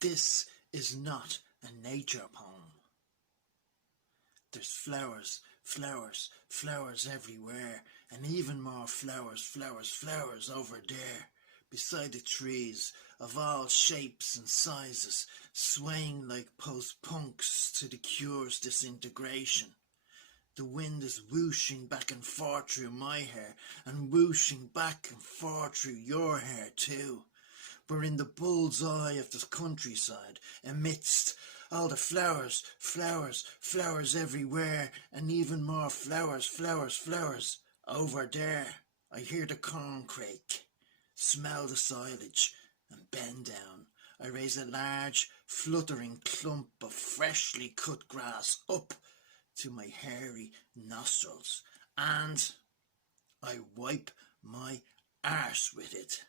This is not a nature poem. There's flowers, flowers, flowers everywhere, and even more flowers, flowers, flowers over there, beside the trees of all shapes and sizes, swaying like post-punks to the Cure's disintegration. The wind is whooshing back and forth through my hair, and whooshing back and forth through your hair too. We're in the bull's eye of the countryside, amidst all the flowers, flowers, flowers everywhere, and even more flowers, flowers, flowers over there. I hear the corn crake, smell the silage, and bend down. I raise a large, fluttering clump of freshly cut grass up to my hairy nostrils, and I wipe my arse with it.